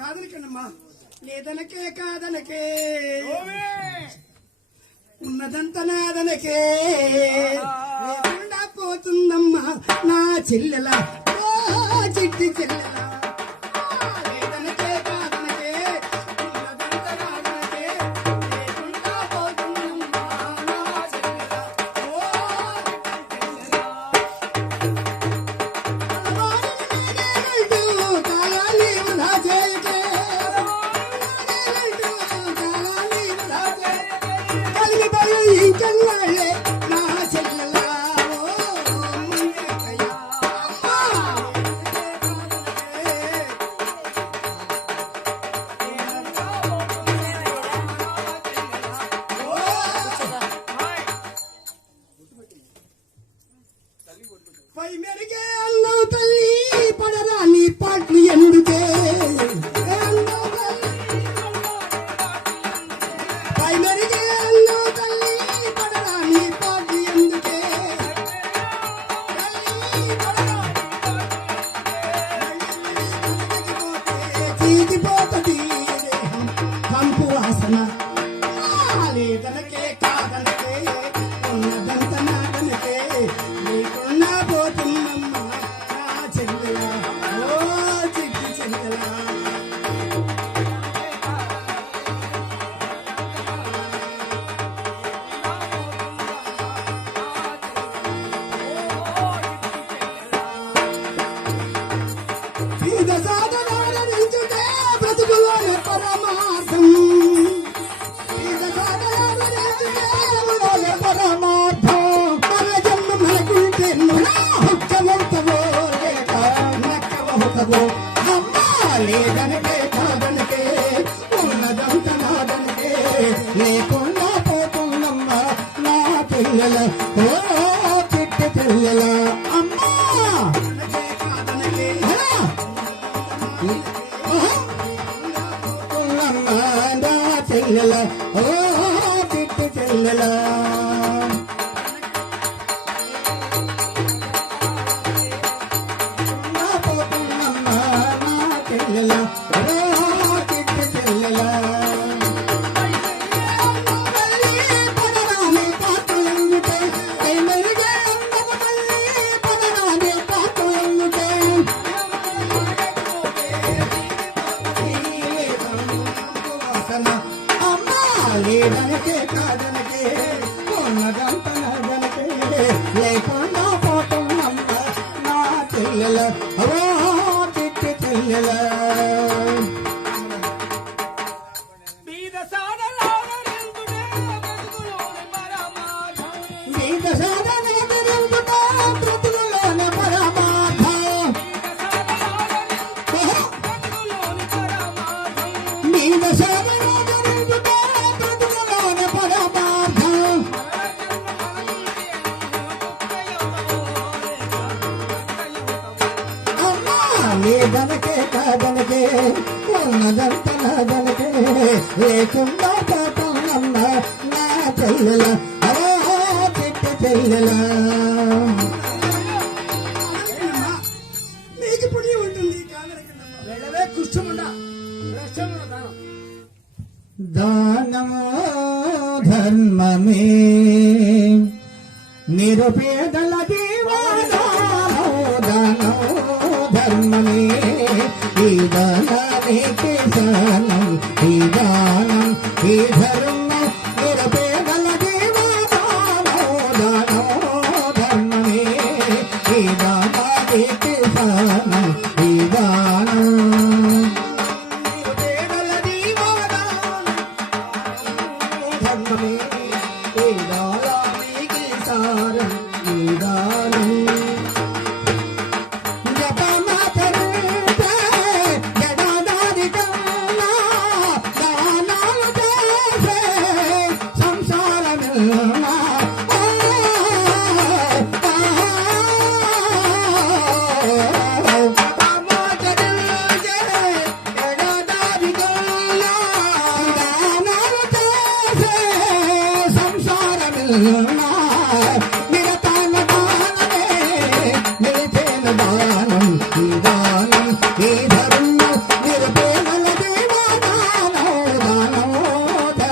కాదనకనమ్మా లేదనకే కాదనకే. ఉన్నదంత నాదనకే. లేకుండా పోతుందమ్మా నా చెల్లెల. చిట్టి చెల్లెలా. ధర్మమే. నిరుపేదల దేవాదానో దానము ధర్మమే. ఈ దానానికి దానం ఈ దానం ఈ ధర్మం में तेरा रानी के सारंग मेरा नहीं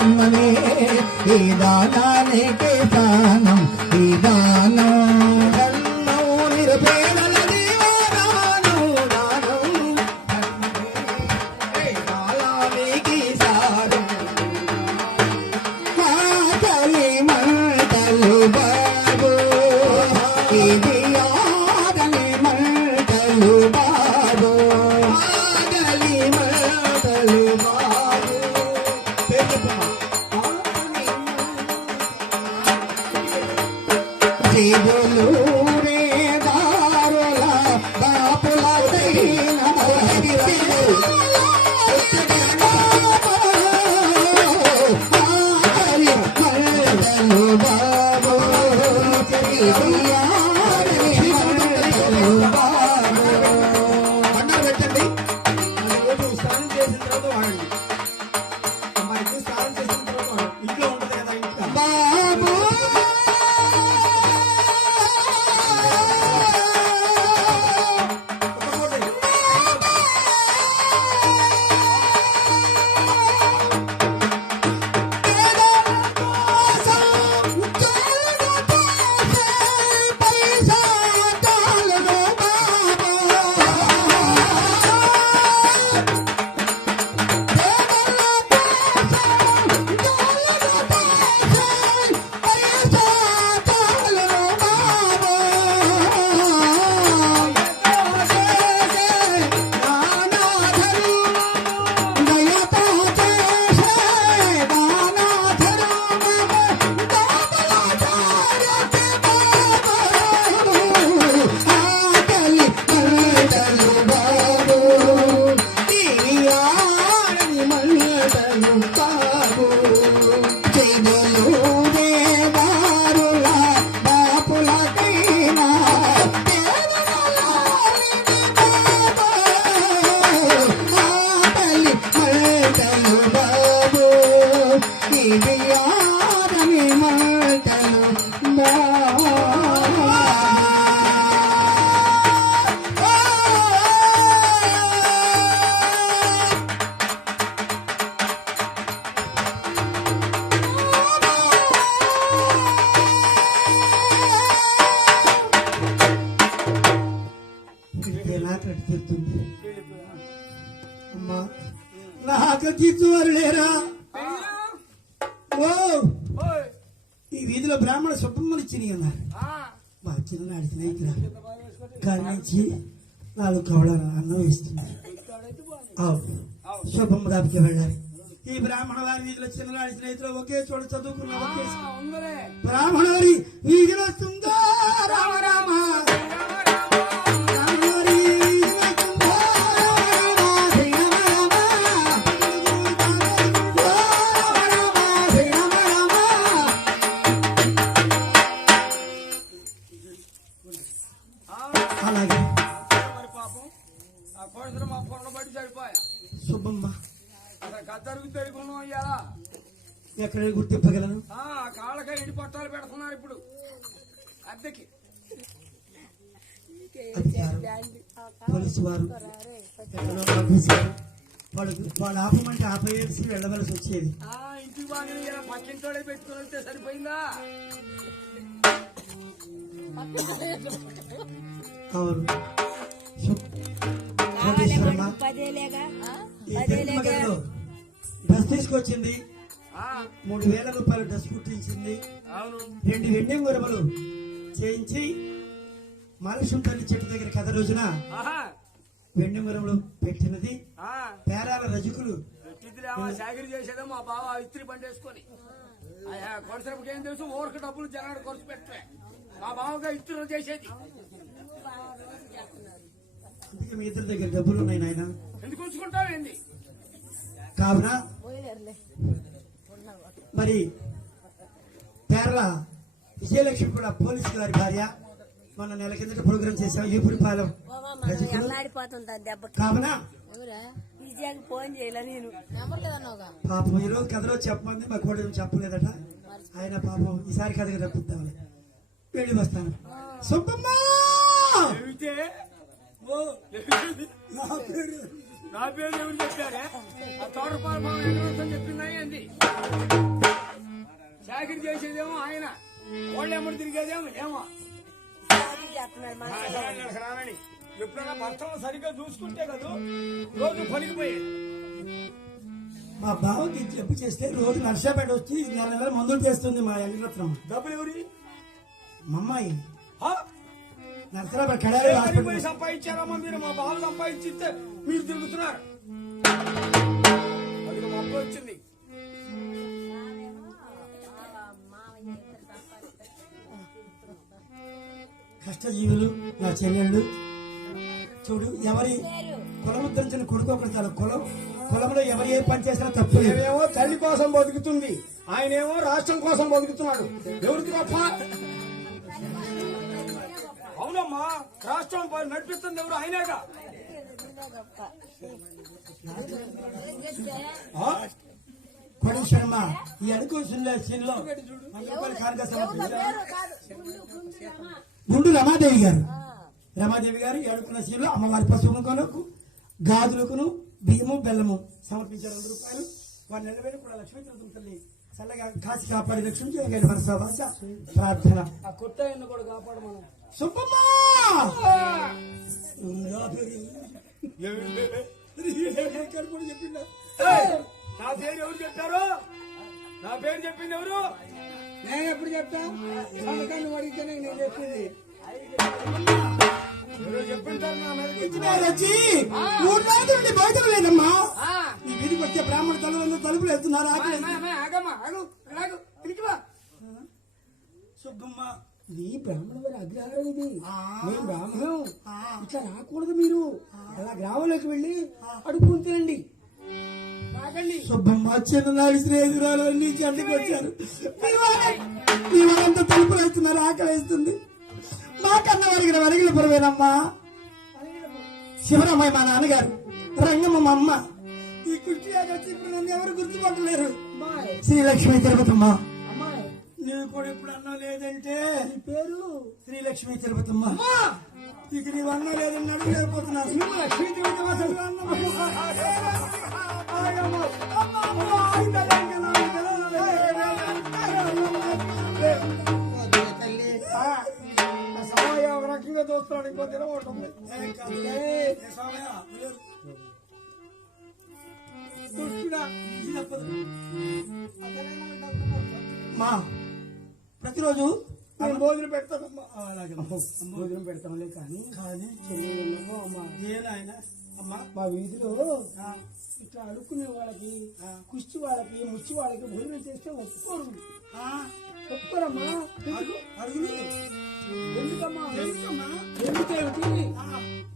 బ్రహ్మమే ఈ దానానికి దానం ఈ దానం. నాలుగు కవడాలు అన్నం ఇస్తున్నారు శుభమ్మ దాపికి వెళ్ళాలి. ఈ బ్రాహ్మణ వారి వీధిలో చిన్ననాటి స్నేహితులు ఒకే చోట చదువుకున్న ఒకే బ్రాహ్మణ వారి వీధిలో వస్తుందా రామ రామ. ఎక్కడ గుర్తింపగలను ఆ కాళ్ళకే ఇంటి పట్టాలు పెడుతున్నారు ఇప్పుడు? అద్దెకి. పోలీసు వారు ఆఫీసర్ వాళ్ళు వాళ్ళు ఆపమంటే ఆపేసి వెళ్ళవలసి వచ్చేది. బాగా పక్కింటోడే పెట్టుకుని సరిపోయిందా? అవును. సు- కోటేశ్వరమ్మ పదేలేగా? ఈ తెలుగు గదిలో డ్రెస్ తీసుకొచ్చింది. మూడు వేల రూపాయలు డ్రెస్ కుట్టించింది. అవును. రెండు వెండి గురమలు చేయించి మనుషులు తల్లి చెట్టు దగ్గర కథ రోజున ఆహా. వెండి గురములు పెట్టినది. ఆ. పేరాల రజకులు చాకరీ చేసేదో మా బావ ఇస్త్రీ బండి వేసుకొని. అయ్యా కొనసరికి ఏం తెలుసు? ఊరికి డబ్బులు జనాడు ఖర్చు పెట్టలే. మా బావగా ఇస్త్రీ చేసేది. అందుకే మీ ఇద్దరి దగ్గర డబ్బులు ఉన్నాయి నాయన. ఎందుకు ఉంచుకుంటావు ఏంది? కావున మరి పేర్ల విజయలక్ష్మి కూడా పోలీసు గారి భార్య. మొన్న నెల కిందట ప్రోగ్రాం ఆ దెబ్బకి కావున పాపం ఈరోజు కథలో చెప్పమంది మా కోడలు చెప్పలేదట. ఆయన పాపం ఈసారి కథగా రప్పిద్దామని వెళ్ళి వస్తాను. సుబ్బమ్మ! నా పేరు నా పేరు ఎవరు చెప్పారే? ఆ తోటపాల బావ ఎక్కడ చెప్పిందా చాకరీ చేసేదేమో ఆయన. వాళ్ళు ఎమ్మడి తిరిగేదేమో ఏమో. రానని. ఎప్పుడైనా భర్తను సరిగ్గా చూసుకుంటే కదా రోజు పనికిపోయేది. మా బావకి జబ్బు చేస్తే రోజు నర్సాపేట వచ్చి నెల నెల మందులు చేస్తుంది మా వెంకటరత్నం డబ్బులు ఎవరి? మా అమ్మాయి హా? నర్సరాపేట సంపాదించారమ్మా మీరు? మా బాబు సంపాదించిస్తే మీరు తిరుగుతున్నారు. అది మా అబ్బాయి వచ్చింది. కష్టజీవులు నా చెల్లెళ్ళు. చూడు ఎవరి కులం ఉద్ధరించిన కొడుకు ఒకటి చాలు కులం. కులంలో ఎవరు ఏ పని చేసినా తప్పు ఏమేమో తల్లి కోసం బతుకుతుంది. ఆయన ఏమో రాష్ట్రం కోసం బతుకుతున్నాడు. ఎవరికి గొప్ప? అవునమ్మా రాష్ట్రం నడిపిస్తుంది ఎవరు? ఆయనేగా. ఆ? కొడుకు శర్మ ఈ అడుగు సీన్లో గుండు రమాదేవి గారు. రమాదేవి గారు ఏడుకున్న సీన్లో అమ్మవారి పశువులకు గాజులకును బియ్యము బెల్లము సమర్పించారు వంద రూపాయలు. వారి నిలబెట్టి కూడా లక్ష్మీ తిరుగుతుంది తల్లి చల్లగా కాసి కాపాడి మనసా భాష ప్రార్థన. ఆ కొత్త కూడా కాపాడమను సుబ్బమ్మ! కడుపుడు నా పేరు ఎవరు చెప్పారు నా పేరు చెప్పింది ఎవరు నేను ఎప్పుడు చెప్తా అందుకని అడిగితేనే నేను చెప్పింది ఎవరో వచ్చి మూడు బయటకు లేదమ్మా ఈ వీధికి వచ్చే బ్రాహ్మణ తల్లి తలుపులు ఎత్తున్నారు ఆకలి ఆగమ్మా ఆగు సుబ్బమ్మ ఇది బ్రాహ్మణ వారి అగ్రహారం ఇది. మేము బ్రాహ్మణం. ఇట్లా రాకూడదు మీరు. అలా గ్రామంలోకి వెళ్ళి అడుగుని తినండి. సుబ్బమ్మ చిన్ననాడు స్నేహితురాలు అన్ని చెడ్డకి వచ్చారు. మీ వాళ్ళ- మీ వాళ్ళంతా తలుపులు వేస్తున్నారు ఆకలి వేస్తుంది. మాకన్న వరిగిన వరిగిన పురవేనమ్మా. శివరామయ్య మా నాన్నగారు రంగమ్మ మా అమ్మ. ఈ కుర్చీ వచ్చి ఇప్పుడు నన్ను ఎవరు గుర్తుపట్టలేరు? శ్రీలక్ష్మి తిరుపతమ్మ. నీవు కూడా ఇప్పుడు అన్నా లేదంటే నీ పేరు శ్రీలక్ష్మి తిరుపతమ్మ ఇక నీవు అన్నా లేదని అడగలేకపోతున్నారు నువ్వు లక్ష్మీ సమయం ఒక రకంగా చూస్తున్నాడు ఇంకో ఉంది దుష్టుడా. మా ప్రతిరోజు నేను భోజనం పెడతానమ్మా అలాగే భోజనం పెడతాంలే కానీ కానీ చెల్లి ఉన్నమో అమ్మ. ఏనాయన అమ్మా. మా వీధిలో ఇట్లా అడుక్కునే వాళ్ళకి కుష్టి వాళ్ళకి ముచ్చి వాళ్ళకి భోజనం చేస్తే ఒప్పుకోరు. ఆ, ఒప్పుకోరమ్మా? అడుగులు ఎందుకమ్మా? ఎందుకమ్మా? ఎందుకేమిటి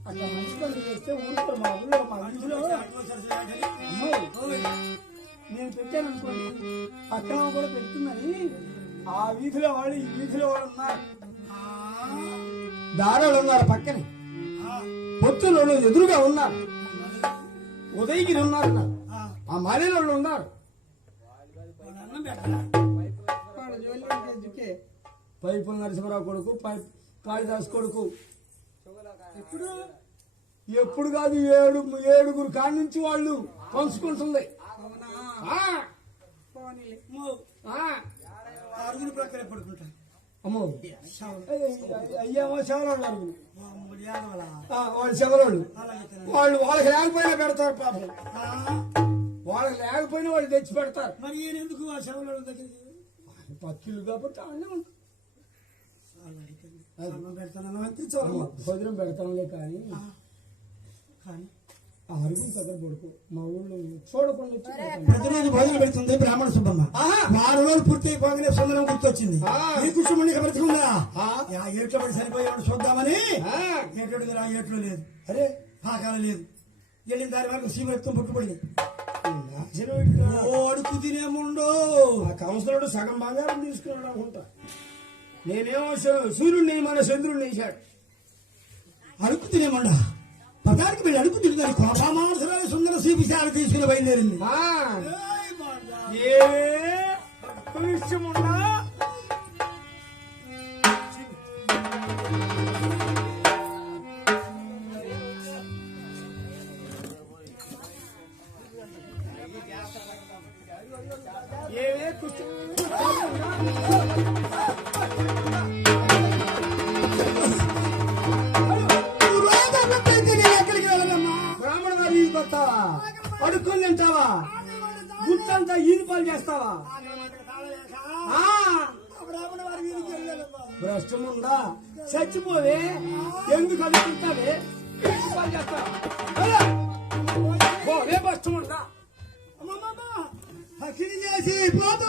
అట్లా మంచి పనులు చేస్తే ఊరుకోరు మా ఊళ్ళో మా ఓయ్, నేను పెట్టాను అనుకోండి. పక్కన కూడా పెడుతుందని. ఆ వీధిలో వాళ్ళు ఈ వీధిలో వాళ్ళు ఉన్నారు. ఆ, దారాలు ఉన్నారు పక్కనే. ఆ, పొత్తులు ఎదురుగా ఉన్నారు. ఉదయగిరి ఉన్నారు. ఆ, మాలేలో ఉన్నారు. వాళ్ళ అన్నం పెట్టరా? పైపుల నరసింహరావు కొడుకు పై కాళిదాస్ కొడుకు. ఎప్పుడు? ఎప్పుడు కాదు ఏడు ఏడుగురు కాడి నుంచి వాళ్ళు పంచుకుంటుంది అరుగులు ప్రక్కన పడుకుంటా. అమ్మో. అయ్యేమో శవరాళ్ళు అరుగులు. వాళ్ళు శవరాళ్ళు. వాళ్ళు వాళ్ళకి లేకపోయినా పెడతారు పాపం. వాళ్ళకి లేకపోయినా వాళ్ళు తెచ్చి పెడతారు. మరి ఈయన ఎందుకు ఆ శవల దగ్గరికి? పక్కిళ్ళు కాబట్టి అంతే చూడమ్మా. భోజనం పెడతాంలే కానీ. కానీ ప్రతిరోజు భోజనం పెడుతుంది బ్రాహ్మణ సుబ్బమ్మ. వారం రోజులు పూర్తి అయిపోగానే సుందరం గుర్తొచ్చింది. కుటుంబానికి బ్రతికుందా ఏట్లో పడి సరిపోయాడు చూద్దామని. ఆ, ఏటోడు రా ఏట్లో లేదు. అరే పాకాల లేదు. వెళ్ళిన దాని వరకు సీమ రక్తం పుట్టుబడింది నాశనం ఇట్లా. ఓ అడుగు తినేముండో ఆ కౌన్సిలర్ సగం బంగారం తీసుకున్నాడు అనుకుంటా. నేనేమో సూర్యుడిని మన చంద్రుడిని వేశాడు. అడుగు తినేముండా పదానికి వెళ్ళి అడుగు తింటుందని కోపమానసరాలు సుందర శ్రీపిశాలు తీసుకుని బయలుదేరింది. ఆ, ఏయ్ బాగా. ఏ విషయం ఉన్నా పడుకొని తింటావా? గుట్టంతా ఈది పాలు చేస్తావా? వెళ్ళానమ్మా భ్రష్టముందా? చచ్చిపోవే? ఎందుకు అది తింటావే? ఈది పాలు చేస్తావా భ్రష్టముందా? పకిడి చేసి పోతూ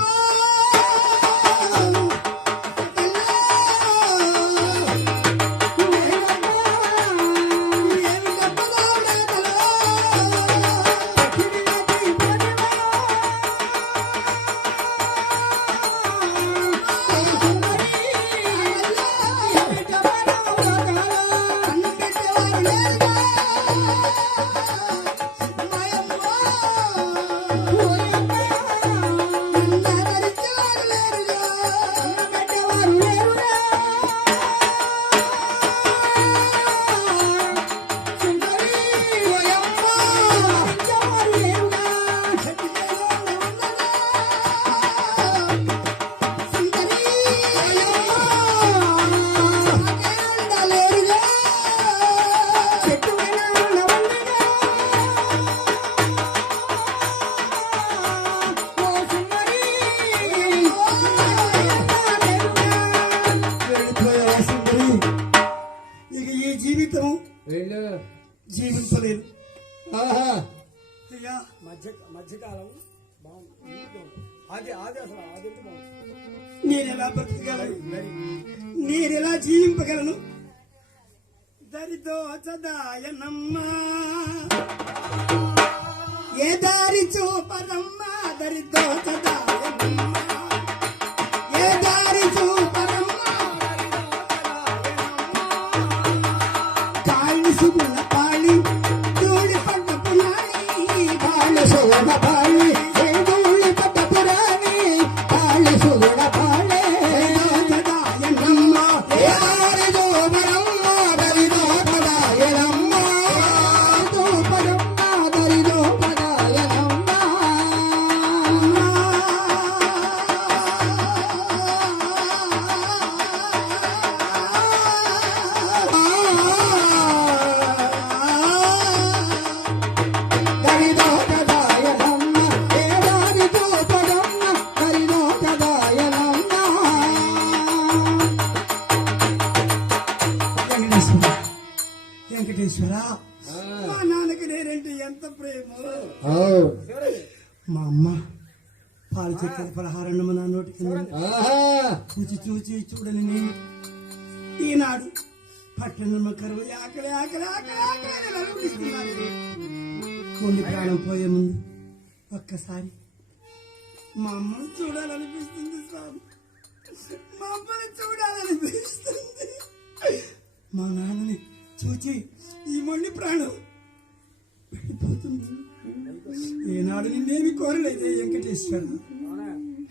జీవించలేదు ఆహా. అయ్యా. మధ్య మధ్యకాలం నేను ఎలా బ్రతకగలను? నేను ఎలా జీవింపగలను? దరిదోచదాయనమ్మా. ఏ దారి చూపరమ్మా దరిదోచదాయనమ్మా. ఏ దారి చూపరమ్మా నా నోటి కింద చూచి చూచి చూడని నేను. ఈనాడు పట్టణం కరువు ఆకలి ఆకలి ఆకలి ఆకలి కొన్ని ప్రాణం పోయే ముందు ఒక్కసారి మా అమ్మను చూడాలనిపిస్తుంది స్వామి మా అమ్మని చూడాలనిపిస్తుంది. మా నాన్నని చూచి ఈ మొండి ప్రాణం వెళ్ళిపోతుంది ఏనాడు నిన్నేమి కోరలేదు వెంకటేశ్వర?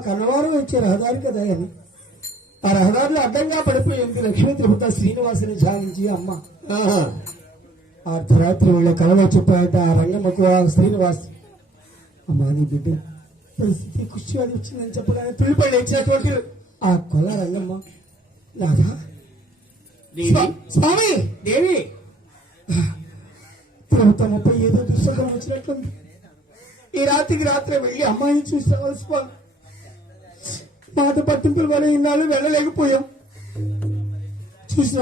కన్నవారం వచ్చే రహదారి కదా అని. ఆ రహదారిలో అడ్డంగా పడిపోయింది లక్ష్మీ తిరుపతి శ్రీనివాసుని ధ్యానించి అమ్మ. అర్ధరాత్రి వీళ్ళ కళలో చెప్పాయట ఆ రంగమ్మకు ఆ శ్రీనివాస్. అమ్మా నీ బిడ్డ పరిస్థితి కుష్టి అది వచ్చిందని చెప్పడానికి తుల్లిపల్లి ఇచ్చినటువంటి ఆ కొల రంగమ్మ. స్వా- స్వామి! దేవి. తిరుగుతామపై ఏదో దుస్సకం వచ్చినట్లుంది. ఈ రాత్రికి రాత్రి వెళ్ళి అమ్మాయిని చూసి రావాలి స్వామి. మాట పట్టింపులు వల్ల ఇన్నాళ్ళు వెళ్ళలేకపోయాం. చూసిన